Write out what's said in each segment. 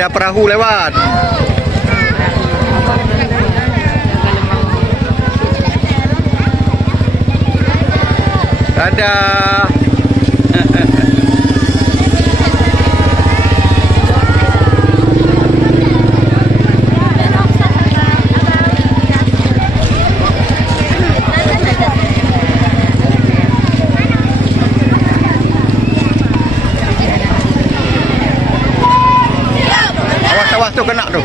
ada perahu lewat. Ada. Awas tu kena tu.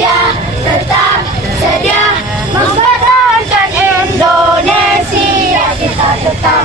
Ya. Tetap sedia mempertahankan Indonesia, kita tetap.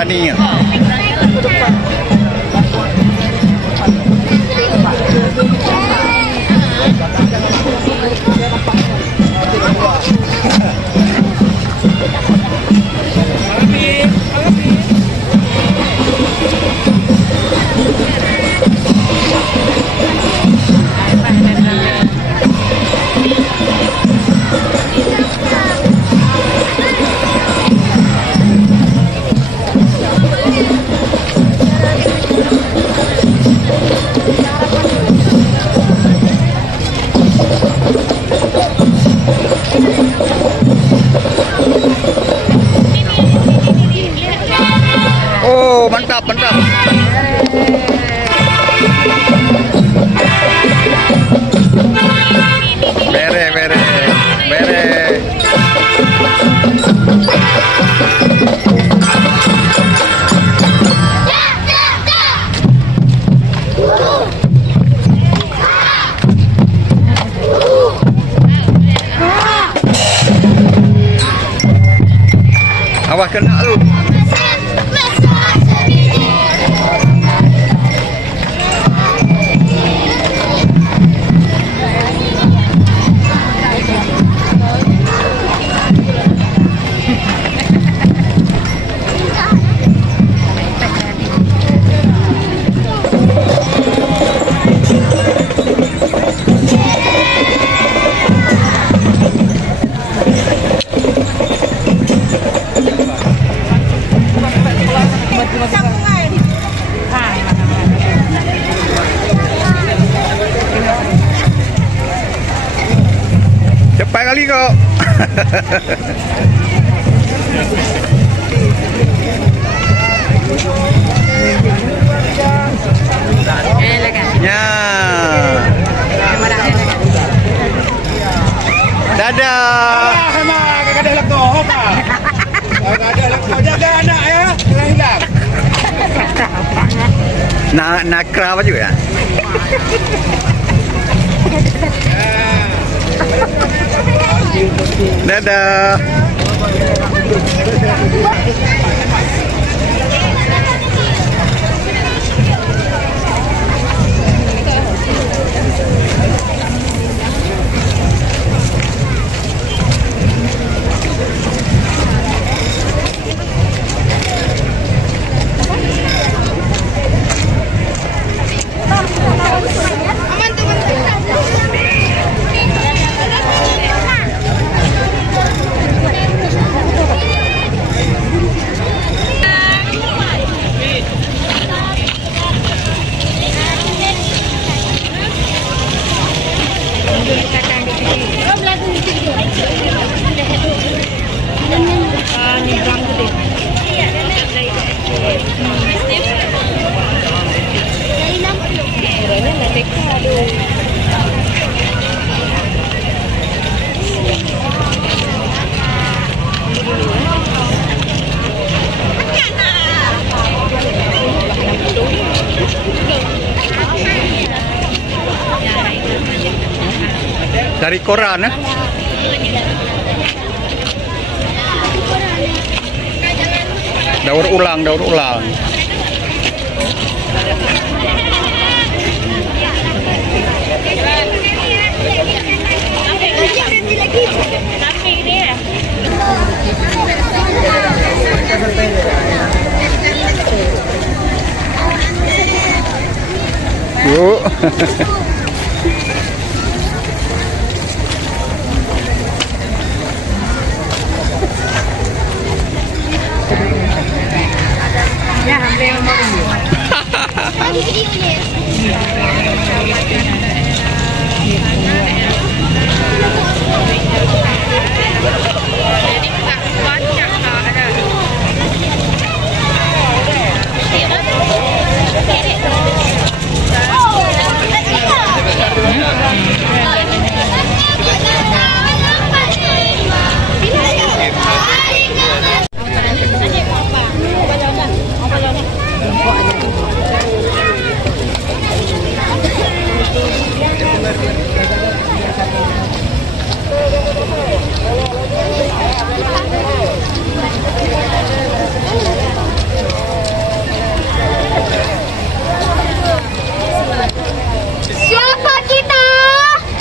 Taninya. Oh, mantap. Bere. Awas kena tu. Cepat kali kau. Ya. Dadah. Ada laptop. Ada laptop, jaga anak ya, jangan hilang. Nakra apa juga ya? Dadah. Dari koran, eh? Daur ulang, daur ulang. Yuk. Ya, hampir mau ini. Lagi videonya. Siapa kita?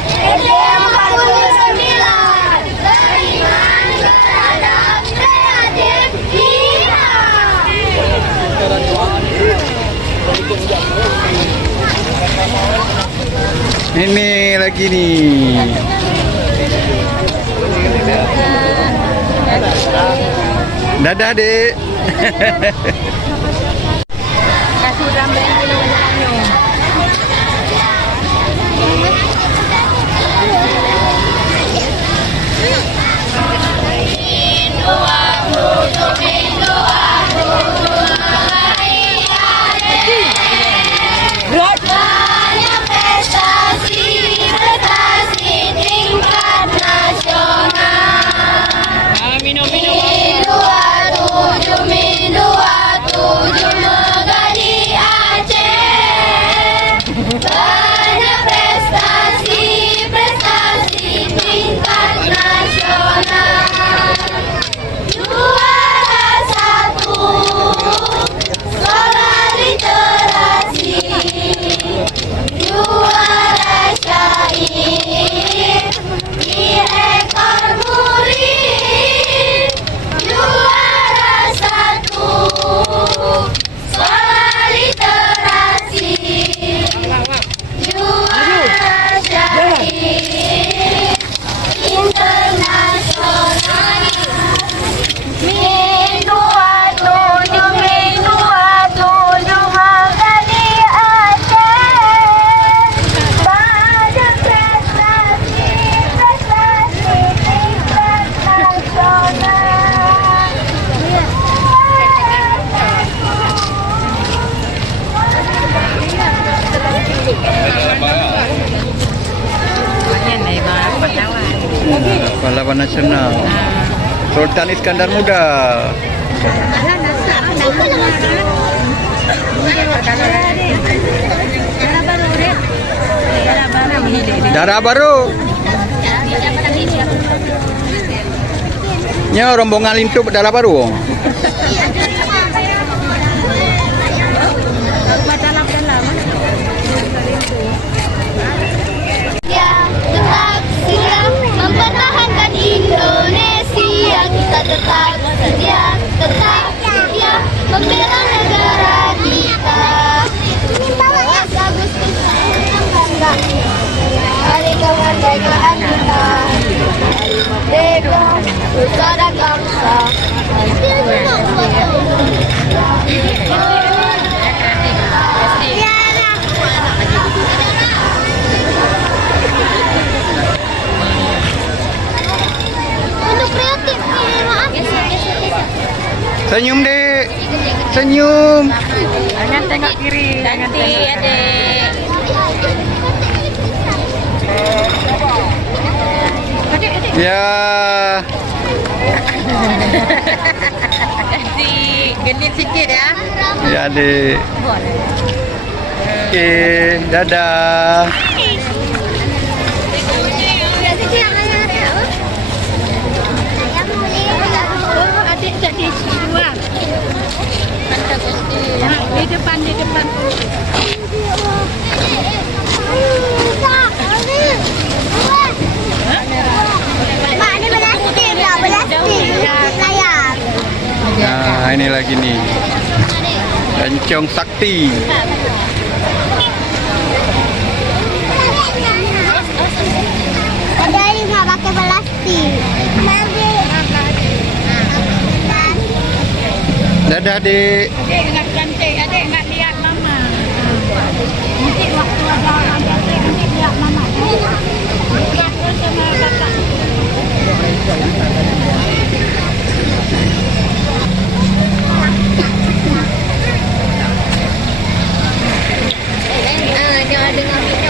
SD49 Beriman terhadap kreatif Ini lagi nih. Dadah, Dek. Kasih ramai dulu. Banyak prestasi tingkat nasional. Min 27 Megadi Aceh. Banyak prestasi tingkat nasional. Juara 1 sekolah literasi. Juara syair di ekor murid. Juara 1 sekolah literasi. Juara syair internasional. Min 27 Megadi Aceh. Banyak prestasi tingkat nasional. Pahlawan nasional. Sultan Iskandar Muda. Darah baru. Nya rombongan lintup dalam baru. Ya, tetap siap mempertahankan Indonesia. Kita tetap setia membela negara kita. 11 Agustus bangga hari kemerdekaan kita. Merdeka, nusa dan bangsa. Untuk kreatif, maaf. Senyum, Dek. Senyum. Jangan tengok kiri. Nanti adik. Ya. Kasih genit sikit ya. Ya, Dek. Oke, dadah. Adik jadi dua. Di depan. Mak, ini belasting tak? Belasting. Layar. Nah, ini lagi nih. Encong sakti. Ada yang nggak pakai belasting. Dadah, Dek. Adik nak cantik. Adik nak lihat mama. Nanti waktu ada orang cantik nanti lihat mama. Lihat terus sama kakak. Jangan dengar video.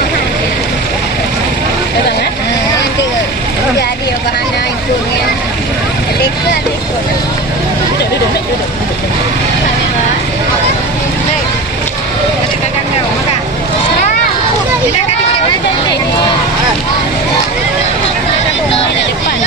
Jadi apa anda ikutnya? Adik. Adik kakak kau makan. Tidak kan kita cantik. Di depan.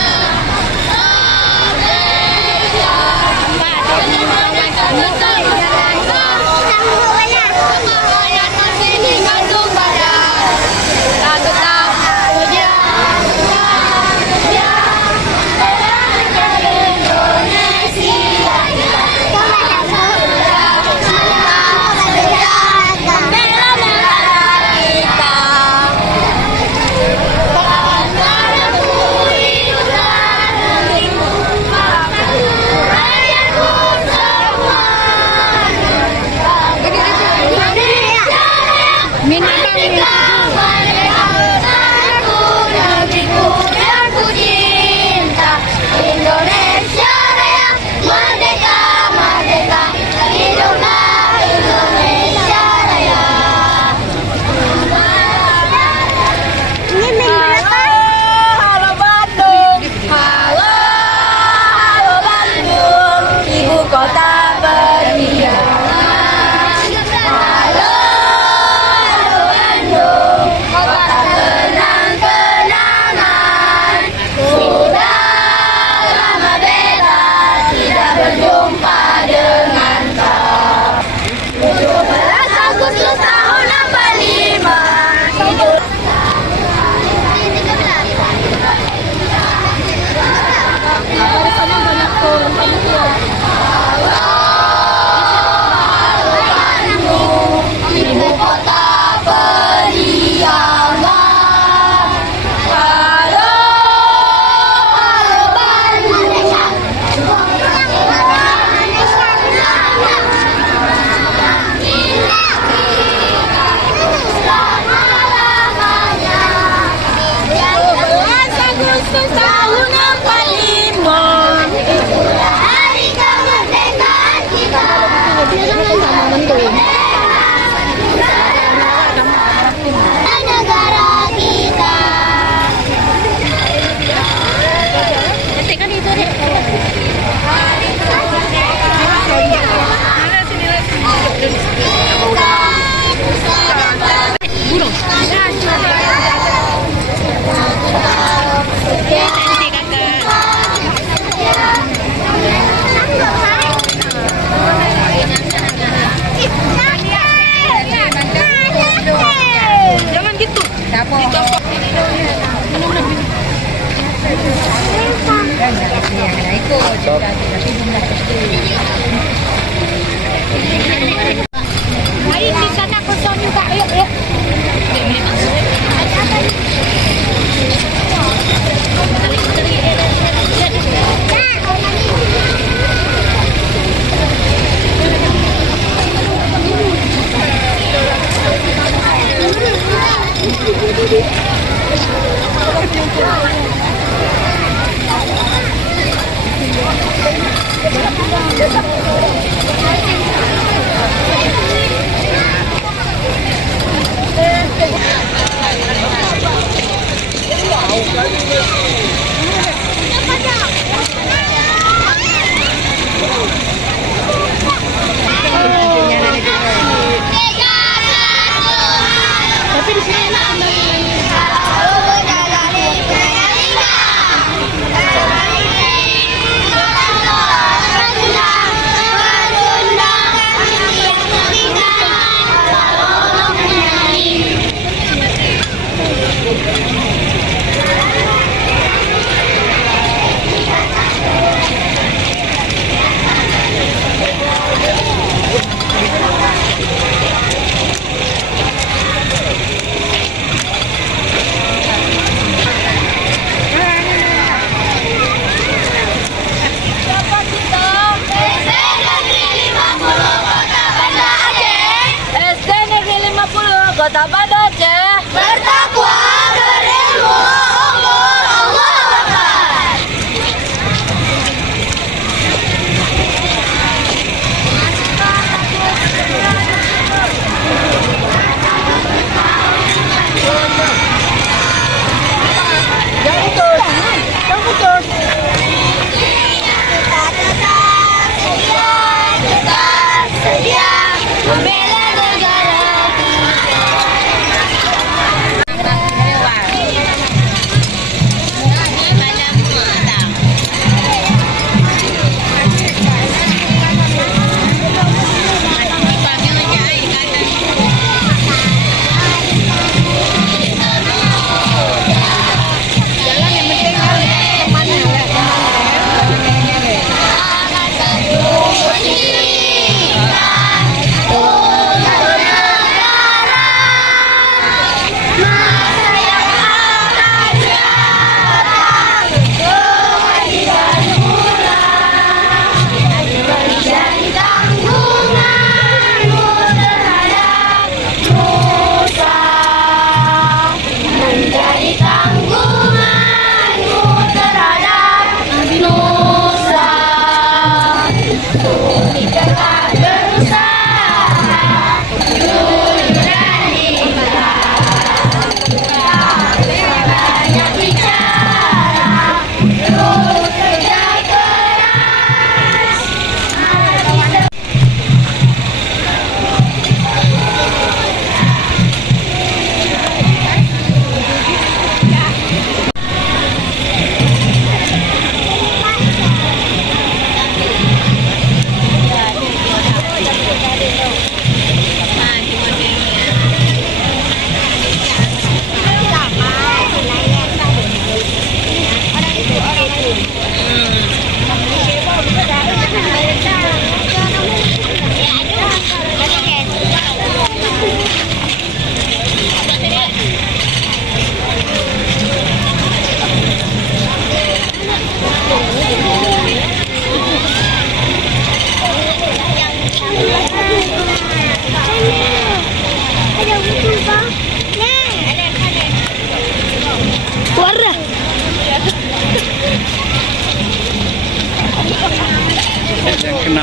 Oke, nanti kakak. apa aja? Bertakwa, berilmu, umur, Allah Akbar. Tetap sedia membela negara Yang kena.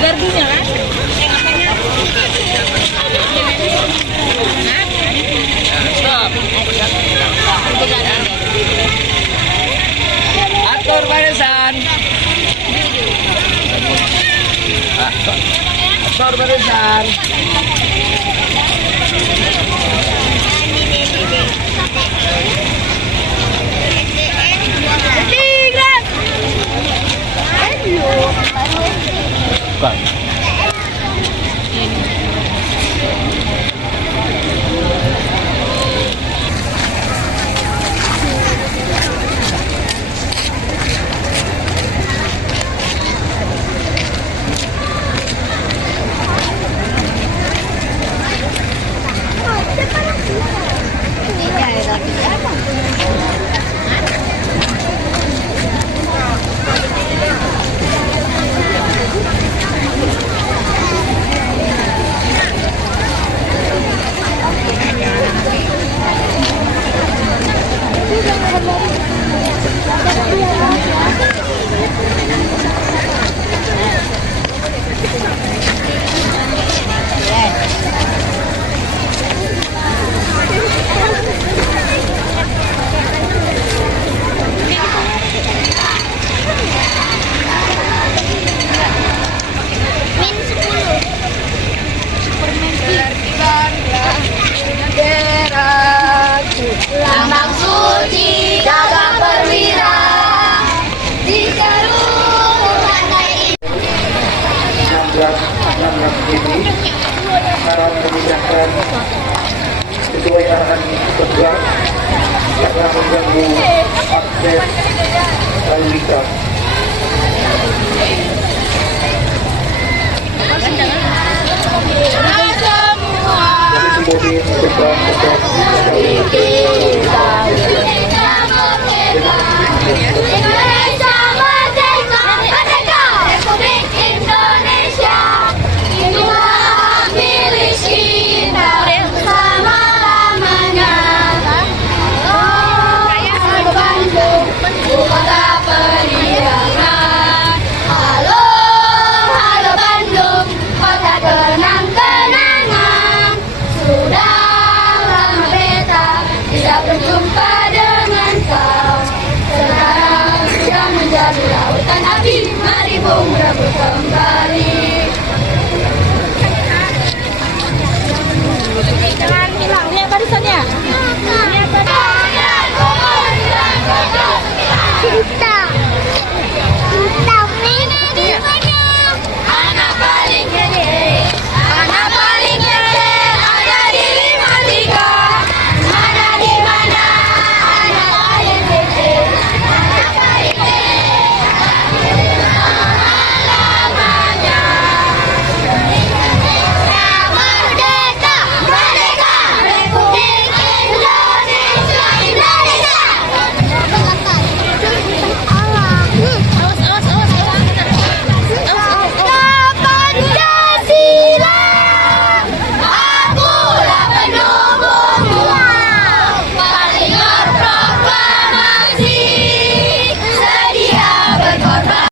Gardunya kan? Atur barisan. Atur barisan. lambang suci jaga perwira di seluruh rantai ini. 16 ini arahan kebijakan sesuai arahan petugas karena mengganggu akses lalu lintas. Dari kemudian sedang Indonesia merdeka, merdeka, Republik Indonesia, inilah milik kita selama-lamanya. Halo Bandung, ibu kota peninggalan. Halo, halo Bandung, kota kenang-kenangan. Sudah lama beta tidak berjumpa dengan kau. Sekarang sudah menjadi lautan api, mari bung rebut kembali. Jangan hilang lihat barisannya.